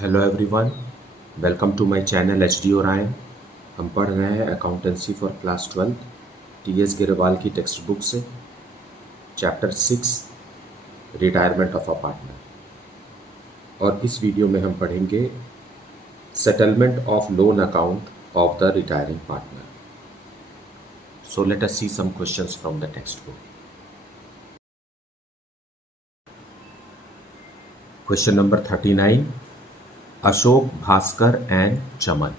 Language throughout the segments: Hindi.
Hello everyone, welcome to my channel H D Orion. हम पढ़ रहे हैं accountancy for class 12 T S Grewal की टेक्स्ट बुक से chapter 6 retirement of a partner. और इस वीडियो में हम पढ़ेंगे settlement of loan account of the retiring partner. So let us see some questions from the textbook. Question number 39, Ashok, Bhaskar and Chaman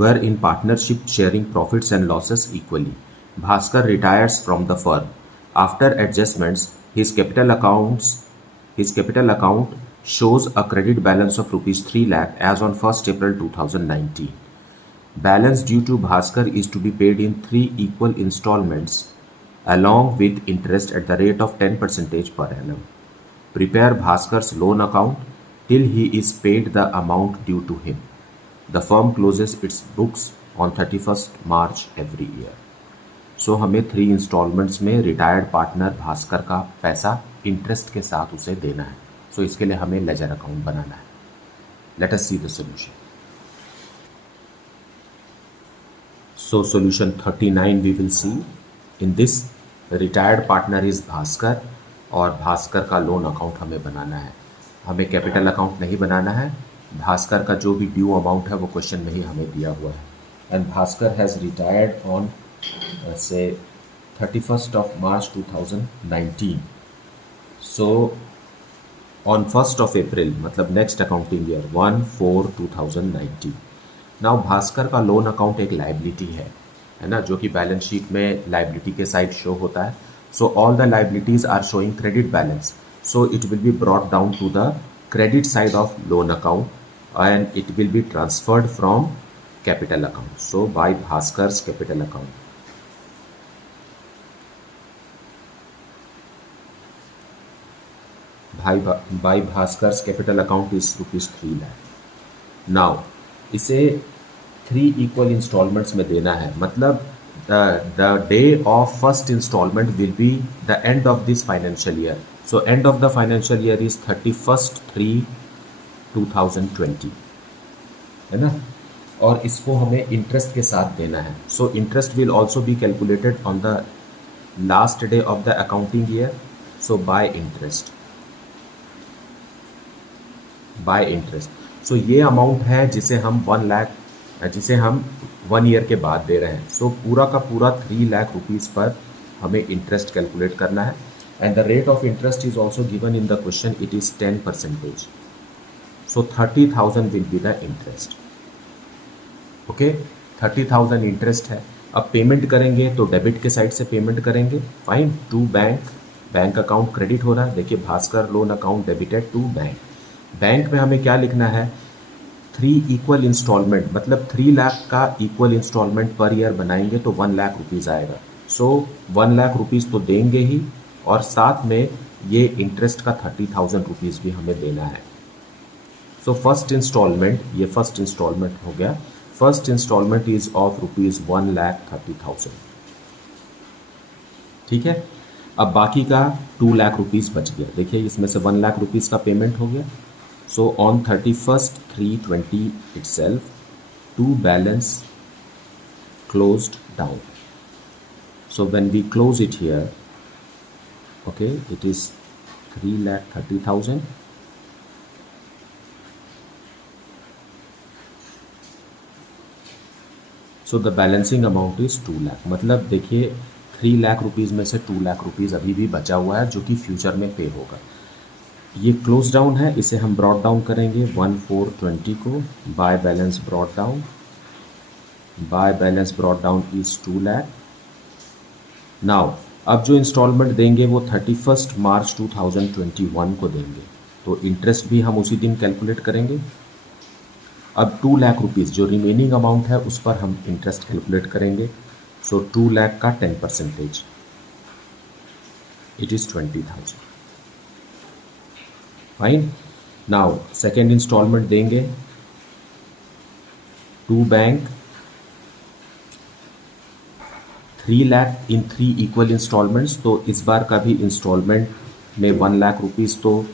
were in partnership sharing profits and losses equally. Bhaskar retires from the firm. After adjustments, his capital account shows a credit balance of rupees 3 lakh as on 1st April 2019. Balance due to Bhaskar is to be paid in 3 equal installments along with interest at the rate of 10% per annum. Prepare Bhaskar's loan account till he is paid the amount due to him. The firm closes its books on 31st March every year. So हमें 3 इंस्टॉलमेंट्स में रिटायर्ड पार्टनर भास्कर का पैसा इंटरेस्ट के साथ उसे देना है. सो इसके लिए हमें लेजर अकाउंट बनाना है. Let us see the solution. So solution 39 we will see. In this retired partner is Bhaskar और भास्कर का लोन अकाउंट हमें बनाना है. हमें कैपिटल अकाउंट नहीं बनाना है. भास्कर का जो भी ड्यू अमाउंट है वो क्वेश्चन में ही हमें दिया हुआ है. And Bhaskar has retired on से 31st of March 2019. So on 1st of April मतलब next accounting year 1/4/2019. Now Bhaskar का लोन अकाउंट एक लाइबिलिटी है ना, जो कि बैलेंस शीट में लाइबिलिटी के साइड शो होता है. So all the liabilities are showing credit balance. So it will be brought down to the credit side of loan account and it will be transferred from capital account. So by Bhaskar's capital account. By Bhaskar's capital account is rupees 3 lakh. Now इसे 3 equal installments में देना है. मतलब the day of first installment will be the end of this financial year. So end of the financial year is 31/3/2020 है ना. और इसको हमें इंटरेस्ट के साथ देना है. So interest will also be calculated on the last day of the accounting year. So by interest. So ये अमाउंट है जिसे हम 1 लाख जिसे हम 1 ईयर के बाद दे रहे हैं. सो पूरा का पूरा 3 लाख रुपीज़ पर हमें इंटरेस्ट कैलकुलेट करना है. And the rate of interest is also given in the question. It is 10%. So 30,000 will be the interest. Okay, 30,000 interest है. अब पेमेंट करेंगे तो डेबिट के साइड से पेमेंट करेंगे. Fine. To bank account credit हो रहा है. देखिए Bhaskar loan account debited to bank. Bank में हमें क्या लिखना है? 3 इक्वल इंस्टॉलमेंट मतलब 3 लाख का इक्वल इंस्टॉलमेंट पर ईयर बनाएंगे तो 1 लाख रुपीज़ आएगा. सो 1 लाख रुपीज़ तो देंगे ही और साथ में ये इंटरेस्ट का 30,000 रुपीज़ भी हमें देना है. सो फर्स्ट इंस्टॉलमेंट हो गया. First installment is of rupees 1,30,000. ठीक है. अब बाकी का 2 लाख रुपीज़ बच गया. देखिए इसमें से 1 लाख रुपीज़ का पेमेंट हो गया. So on 31/3/20 itself 2 balance closed down. So when we close it here, okay, it is 3,30,000. So the balancing amount is 2 lakh. मतलब देखिए 3 लाख रुपीज़ में से 2 लाख रुपीज़ अभी भी बचा हुआ है जो कि फ्यूचर में पे होगा. ये क्लोज डाउन है. इसे हम ब्रॉट डाउन करेंगे 1/4/20 को. By balance brought down is 2 lakh. Now अब जो इंस्टॉलमेंट देंगे वो 31 मार्च 2021 को देंगे. तो इंटरेस्ट भी हम उसी दिन कैलकुलेट करेंगे. अब 2 लाख रुपीज़ जो रिमेनिंग अमाउंट है उस पर हम इंटरेस्ट कैलकुलेट करेंगे. सो 2 लाख का 10% it is 20,000. Fine. Now second instalment देंगे to bank 3 lakh in 3 equal instalments. तो इस बार का भी इंस्टॉलमेंट में 1 लाख रुपीज़ तो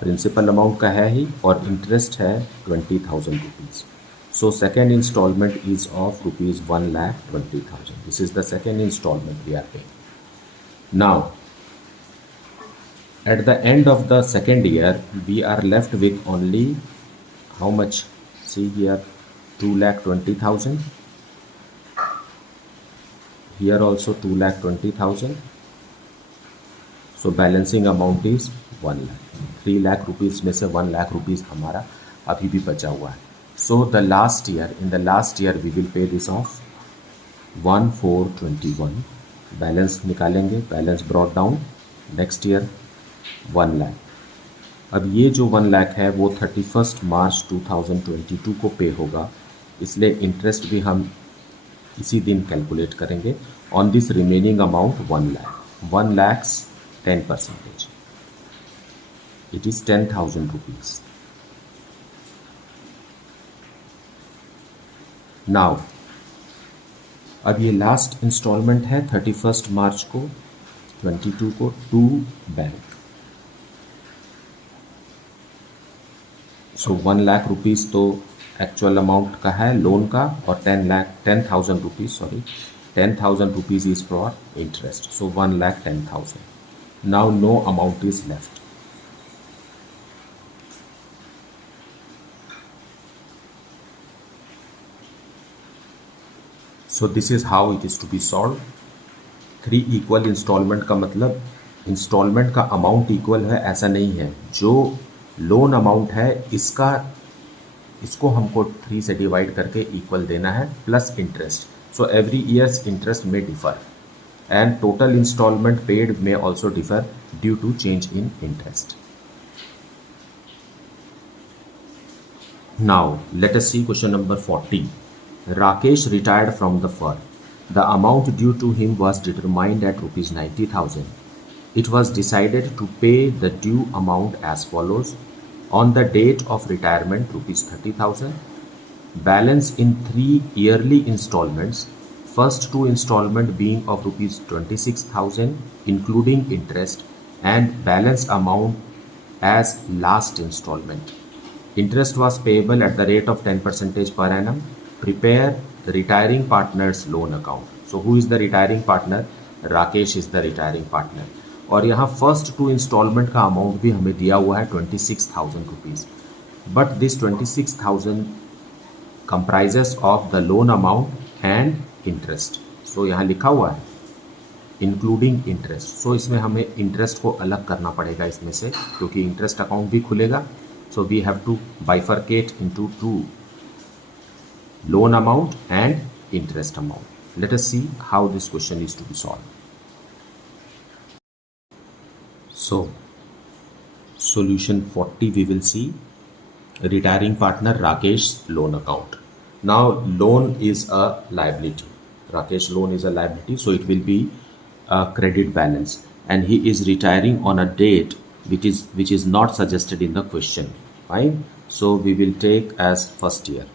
प्रिंसिपल अमाउंट का है ही और इंटरेस्ट है 20,000 rupees. So second installment is of rupees 1,20,000. This is the second installment we are paying. Now, at the end of the second year, we are left with only how much? See here, 2,20,000. Here also 2,20,000. So balancing amount is 1 lakh. 3 lakh rupees में से 1 lakh rupees हमारा अभी भी बचा हुआ है. So the last year, in the last year we will pay this off 1,421. Balance निकालेंगे, balance brought down. Next year 1 lakh. अब ये जो 1 लाख है वो 31 मार्च 2022 को पे होगा, इसलिए इंटरेस्ट भी हम इसी दिन कैलकुलेट करेंगे on this remaining amount 1 lakh. 1 lakh's 10%. It is 10,000 rupees. Now अब ये लास्ट इंस्टॉलमेंट है 31 मार्च को 22 को to bank. So 1 lakh rupees तो एक्चुअल अमाउंट का है लोन का और 10,000 rupees, sorry 10,000 rupees is for interest. So 1,10,000. Now no amount is left. So this is how it is to be solve. 3 equal installment का मतलब इंस्टॉलमेंट का अमाउंट इक्वल है ऐसा नहीं है. जो लोन अमाउंट है इसको हमको 3 से डिवाइड करके इक्वल देना है plus interest. So every years interest में differ and total instalment paid में also differ due to change in interest. Now let us see question number 40. Rakesh retired from the firm. The amount due to him was determined at rupees 90,000. It was decided to pay the due amount as follows. On the date of retirement, rupees 30,000. Balance in 3 yearly installments. First 2 installment being of rupees 26,000 including interest and balance amount as last installment. Interest was payable at the rate of 10% per annum. Prepare the retiring partner's loan account. So who is the retiring partner? Rakesh is the retiring partner. और यहाँ फर्स्ट 2 इंस्टॉलमेंट का अमाउंट भी हमें दिया हुआ है 26,000 rupees. But this 26,000 comprises of the loan amount and interest. So यहाँ लिखा हुआ है इंक्लूडिंग इंटरेस्ट. सो इसमें हमें इंटरेस्ट को अलग करना पड़ेगा इसमें से, क्योंकि इंटरेस्ट अकाउंट भी खुलेगा. So we have to bifurcate into 2 loan amount and interest amount. Let us see how this question is to be solved. So solution 40 we will see retiring partner Rakesh loan account. Now loan is a liability. Rakesh loan is a liability, so it will be a credit balance and he is retiring on a date which is not suggested in the question. Fine. So we will take as first year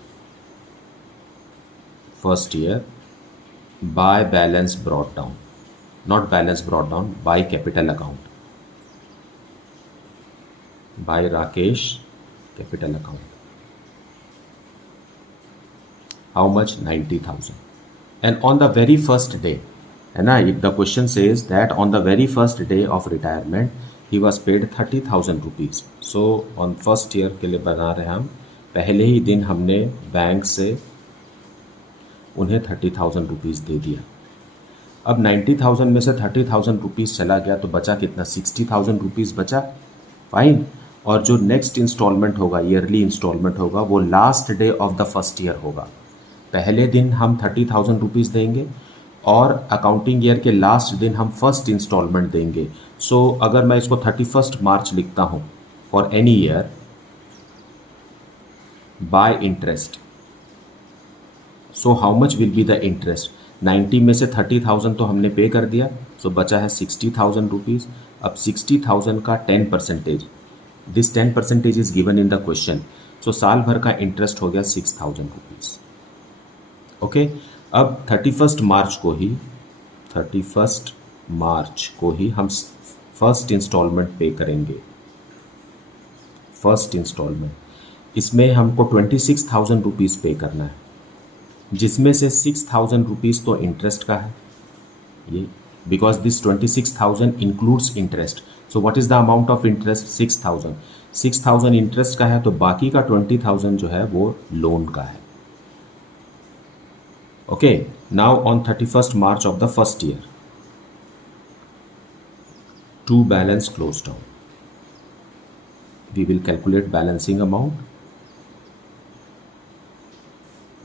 by balance brought down, not balance brought down, by capital account, by Rakesh capital account. How much? 90,000. And on the very first day, and if the question says that on the very first day of retirement he was paid 30,000 rupees. So on first year के लिए बना रहे हम, पहले ही दिन हमने बैंक से उन्हें 30,000 रुपीज़ दे दिया. अब 90,000 में से 30,000 रुपीज़ चला गया तो बचा कितना? 60,000 रुपीज़ बचा. फाइन. और जो नेक्स्ट इंस्टॉलमेंट होगा, ईयरली इंस्टॉलमेंट होगा, वो last day of the first year होगा. पहले दिन हम 30,000 रुपीज़ देंगे और अकाउंटिंग ईयर के लास्ट दिन हम फर्स्ट इंस्टॉलमेंट देंगे. सो अगर मैं इसको 31 मार्च लिखता हूँ for any year by interest. So how much will be the interest? 90 में से 30,000 तो हमने पे कर दिया, सो बचा है 60,000 रुपीज़. अब 60,000 का 10%, this 10% is given in the question. So साल भर का इंटरेस्ट हो गया 6,000 रुपीज़. ओके. अब 31 मार्च को ही हम फर्स्ट इंस्टॉलमेंट पे करेंगे. फर्स्ट इंस्टॉलमेंट, इसमें हमको 26,000 रुपीज़ पे करना है, जिसमें से 6,000 रुपीज़ तो इंटरेस्ट का है, ये because this 26,000 includes interest. So what is the amount of interest? 6,000. 6,000 interest का है, तो बाकी का 20,000 जो है वो लोन का है. Okay, now on 31st March of the first year, to balance closed down, we will calculate balancing amount.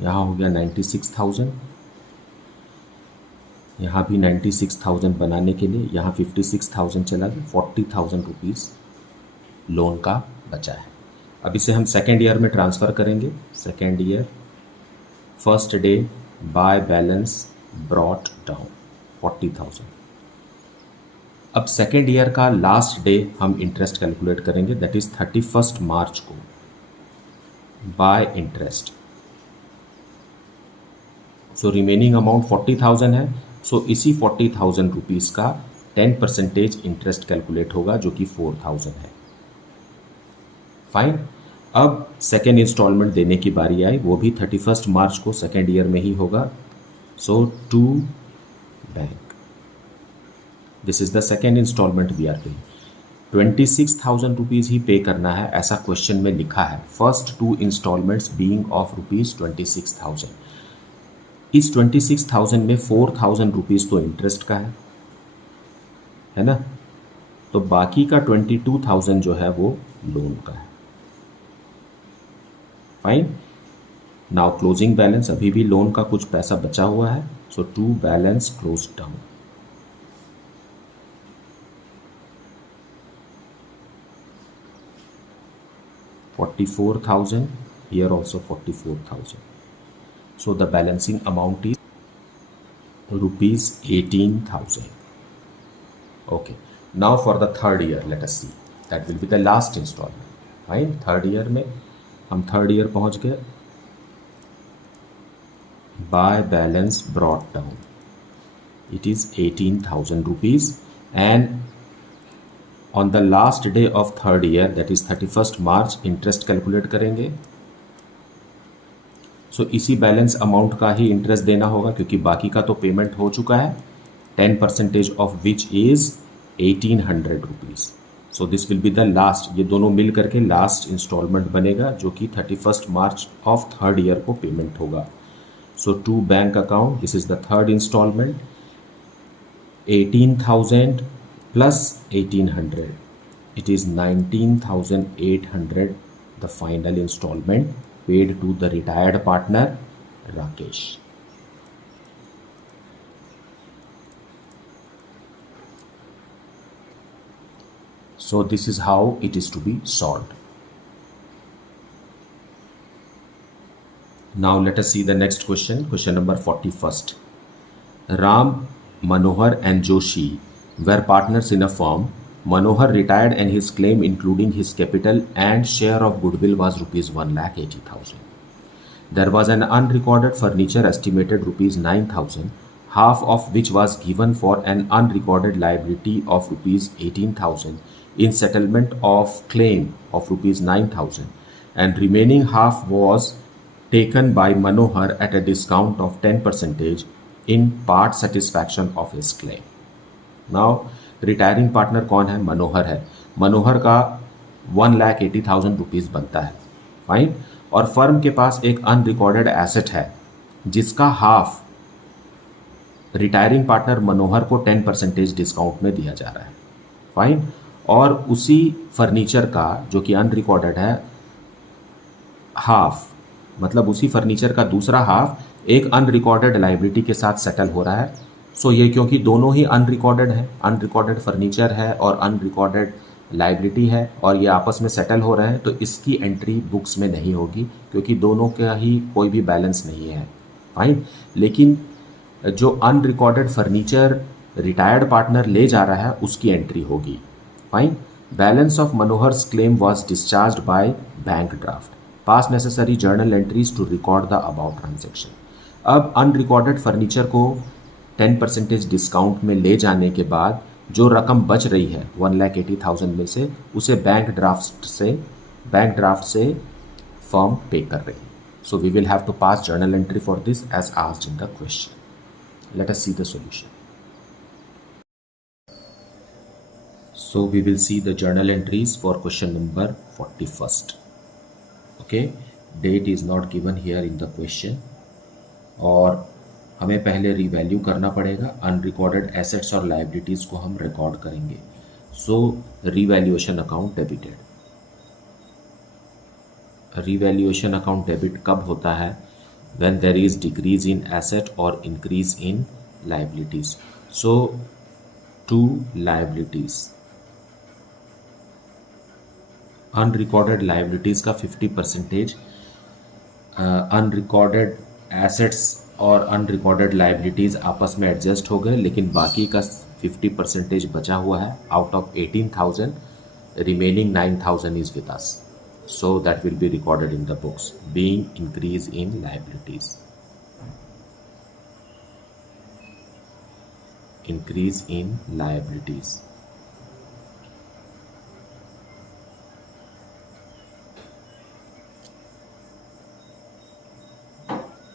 यहाँ हो गया 96,000, यहाँ भी 96,000 बनाने के लिए यहाँ 56,000 चला गया, 40,000 रुपीज़ लोन का बचा है. अब इसे हम सेकेंड ईयर में ट्रांसफ़र करेंगे. Second year, first day by balance brought down 40,000. अब सेकेंड ईयर का लास्ट डे हम इंटरेस्ट कैलकुलेट करेंगे, दैट इज़ 31st March को bye interest. So remaining amount 40,000 है. सो इसी 40,000 रुपीज़ का 10% इंटरेस्ट कैलकुलेट होगा, जो कि 4,000 है. फाइन. अब सेकेंड इंस्टॉलमेंट देने की बारी आई, वो भी 31st March को सेकेंड ईयर में ही होगा. So to bank, this is the second instalment we are paying. 26,000 rupees ही पे करना है, ऐसा क्वेश्चन में लिखा है. First two instalments being of rupees 26,000. इस 26,000 में 4,000 रुपीज़ तो इंटरेस्ट का है ना, तो बाकी का 22,000 जो है वो लोन का है. फाइन. नाउ क्लोजिंग बैलेंस, अभी भी लोन का कुछ पैसा बचा हुआ है. So to balance close down, $44,000, here also 44,000. So the balancing amount is rupees 18,000. Okay. Now for the third year, let us see. That will be the last installment. Fine. Third year में हम थर्ड ईयर पहुंच गए. By balance brought down, it is 18,000 rupees, and on the last day of third year, that is 31st March, interest calculate करेंगे. सो इसी बैलेंस अमाउंट का ही इंटरेस्ट देना होगा, क्योंकि बाकी का तो पेमेंट हो चुका है, 10% of which is 1,800 rupees. So this will be the last, ये दोनों मिल करके लास्ट इंस्टॉलमेंट बनेगा, जो कि 31st March ऑफ थर्ड ईयर को पेमेंट होगा. So to bank account, this is the third instalment. 18,000 plus 1,800, it is 19,800, the final instalment paid to the retired partner Rakesh. So this is how it is to be solved. Now let us see the next question. Question number 41st. Ram, Manohar and Joshi were partners in a firm. Manohar retired and his claim, including his capital and share of goodwill, was rupees 1,80,000. There was an unrecorded furniture estimated rupees 9,000, half of which was given for an unrecorded liability of rupees 18,000 in settlement of claim of rupees 9,000, and remaining half was taken by Manohar at a discount of 10% in part satisfaction of his claim. Now retiring partner कौन है? मनोहर है. मनोहर का 1,80,000 रुपीज़ बनता है. फाइन. और फर्म के पास एक अनरिकॉर्डेड एसेट है, जिसका हाफ रिटायरिंग पार्टनर मनोहर को 10% डिस्काउंट में दिया जा रहा है. फाइन. और उसी फर्नीचर का, जो कि अनरिकॉर्डेड है, हाफ, मतलब उसी फर्नीचर का दूसरा हाफ एक अनरिकॉर्डेड लाइबिलिटी के साथ सेटल हो रहा है. सो ये क्योंकि दोनों ही अनरिकॉर्डेड है, अनरिकॉर्डेड फर्नीचर है और अनरिकॉर्डेड लाइबिलिटी है, और ये आपस में सेटल हो रहे हैं, तो इसकी एंट्री बुक्स में नहीं होगी, क्योंकि दोनों का ही कोई भी बैलेंस नहीं है. फाइन. लेकिन जो अनरिकॉर्डेड फर्नीचर रिटायर्ड पार्टनर ले जा रहा है, उसकी एंट्री होगी. Fine. Balance of Manohar's claim was discharge by bank draft. Pass necessary journal entries to record the about transaction. अब अनरिकॉर्डेड फर्नीचर को 10% डिस्काउंट में ले जाने के बाद जो रकम बच रही है 1,80,000 में से, उसे बैंक ड्राफ्ट से बैंक ड्राफ्ट से फर्म पे कर रही है. So we will have to pass journal entry for this as asked in the question. Let us see the solution. So we will see the journal entries for question number 41st. Okay, date is not given here in the question. और हमें पहले रिवैल्यू करना पड़ेगा. अनरिकॉर्डेड एसेट्स और लाइबिलिटीज़ को हम रिकॉर्ड करेंगे. So revaluation account debited. Revaluation account debit कब होता है? When there is decrease in asset और increase in liabilities. So to liabilities, unrecorded liabilities का 50%, अनरिकॉर्डेड एसेट्स और अनरिकॉर्डेड लाइबिलिटीज़ आपस में एडजस्ट हो गए, लेकिन बाकी का 50% बचा हुआ है. Out of 18,000 remaining 9,000 is with us. So that will be recorded in the books being increase in liabilities. Increase in liabilities.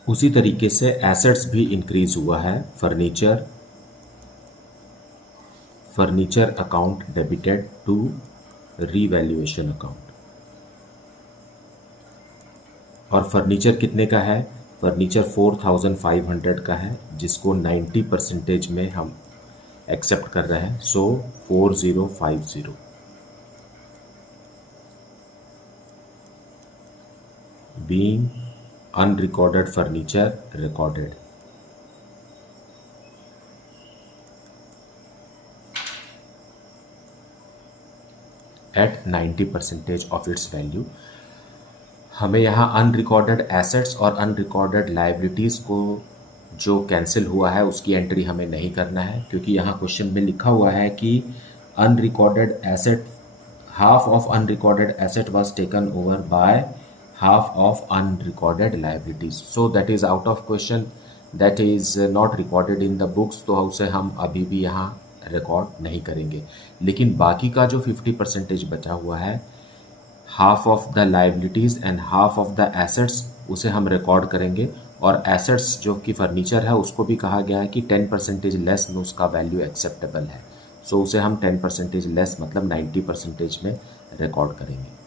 उसी तरीके से एसेट्स भी इंक्रीज हुआ है. Furniture account debited to revaluation account. और फर्नीचर कितने का है? फर्नीचर 4,500 का है, जिसको 90% में हम एक्सेप्ट कर रहे हैं. सो 4050 being unrecorded furniture recorded. At 90% of its value. हमें यहाँ अनरिकॉर्डेड एसेट्स और अनरिकॉर्डेड लाइबिलिटीज़ को जो कैंसिल हुआ है उसकी एंट्री हमें नहीं करना है, क्योंकि यहाँ क्वेश्चन में लिखा हुआ है कि unrecorded asset, half of unrecorded asset was taken over by half of unrecorded liabilities. So that is out of question, that is not recorded in the books. तो उसे हम अभी भी यहाँ रिकॉर्ड नहीं करेंगे. लेकिन बाकी का जो 50% बचा हुआ है, half of the liabilities and half of the assets, उसे हम रिकॉर्ड करेंगे. और एसेट्स जो कि फर्नीचर है उसको भी कहा गया है कि 10% लेस में उसका वैल्यू एक्सेप्टेबल है. सो उसे हम 10% लेस मतलब 90% में रिकॉर्ड करेंगे.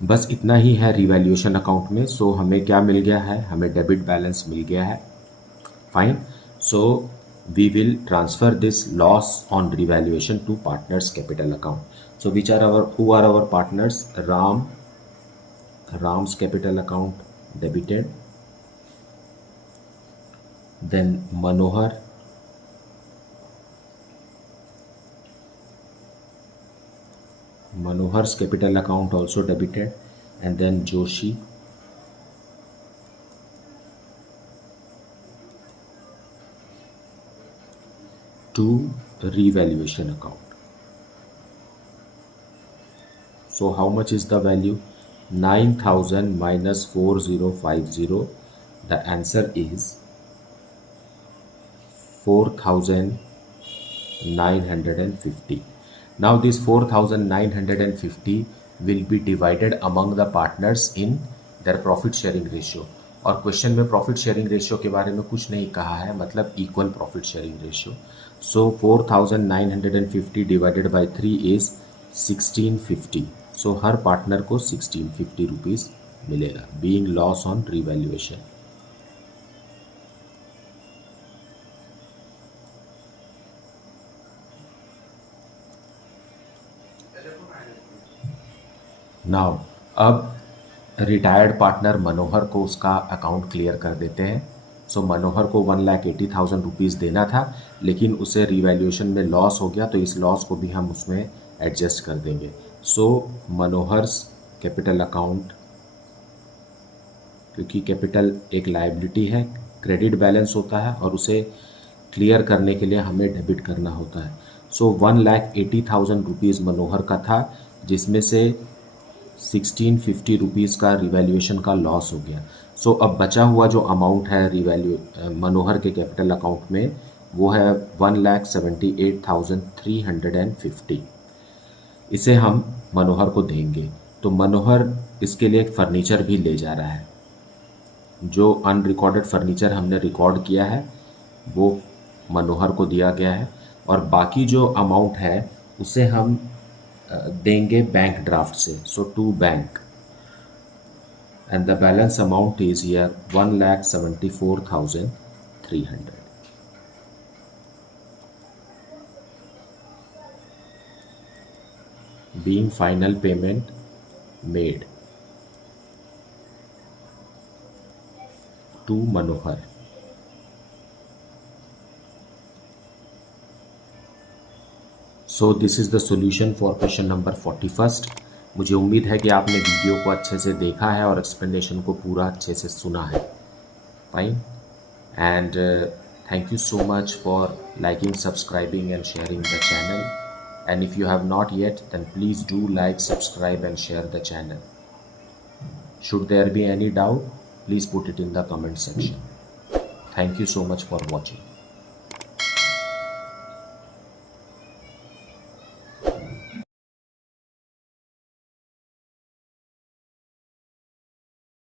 बस इतना ही है रिवैल्यूएशन अकाउंट में. सो हमें क्या मिल गया है? हमें डेबिट बैलेंस मिल गया है. Fine. So we will transfer this loss on revaluation to partners capital account. So which are our, who are our partners? Ram's capital account debited. Then Manohar's capital account also debited, and then Joshi, to revaluation account. So how much is the value? 9,000 minus 4050. The answer is 4,950. Now this 4,950 will be divided among the partners in their profit sharing ratio. और क्वेश्चन में प्रॉफिट शेयरिंग रेशियो के बारे में कुछ नहीं कहा है, मतलब equal profit sharing ratio. So 4,950 divided by 3 is 1650. So her partner को 1650 रुपीज़ मिलेगा, being loss on revaluation. Now अब रिटायर्ड पार्टनर मनोहर को उसका अकाउंट क्लियर कर देते हैं. सो मनोहर को 1,80,000 रुपीज़ देना था, लेकिन उसे रिवैल्यूएशन में लॉस हो गया, तो इस लॉस को भी हम उसमें एडजस्ट कर देंगे. सो मनोहर्स कैपिटल अकाउंट, क्योंकि कैपिटल एक लायबिलिटी है, क्रेडिट बैलेंस होता है और उसे क्लियर करने के लिए हमें डेबिट करना होता है. सो 1,80,000 रुपीज़ मनोहर का था, जिसमें से 1650 रुपीज़ का रिवैल्यूएशन का लॉस हो गया. सो अब बचा हुआ जो अमाउंट है मनोहर के कैपिटल अकाउंट में, वो है 1,78,350. इसे हम मनोहर को देंगे। तो मनोहर इसके लिए एक फर्नीचर भी ले जा रहा है। जो अनरिकॉर्डेड फर्नीचर हमने रिकॉर्ड किया है वो मनोहर को दिया गया है, और बाकी जो अमाउंट है उसे हम देंगे बैंक ड्राफ्ट से, so to bank, and the balance amount is here 1,74,300। being final payment made to Manohar। So this is the solution for question number 41st। मुझे उम्मीद है कि आपने वीडियो को अच्छे से देखा है और एक्सप्लेनेशन को पूरा अच्छे से सुना है। Fine, and thank you so much for liking, subscribing and sharing the channel, and if you have not yet, then please do like, subscribe and share the channel। Should there be any doubt, please put it in the comment section। Thank you so much for watching।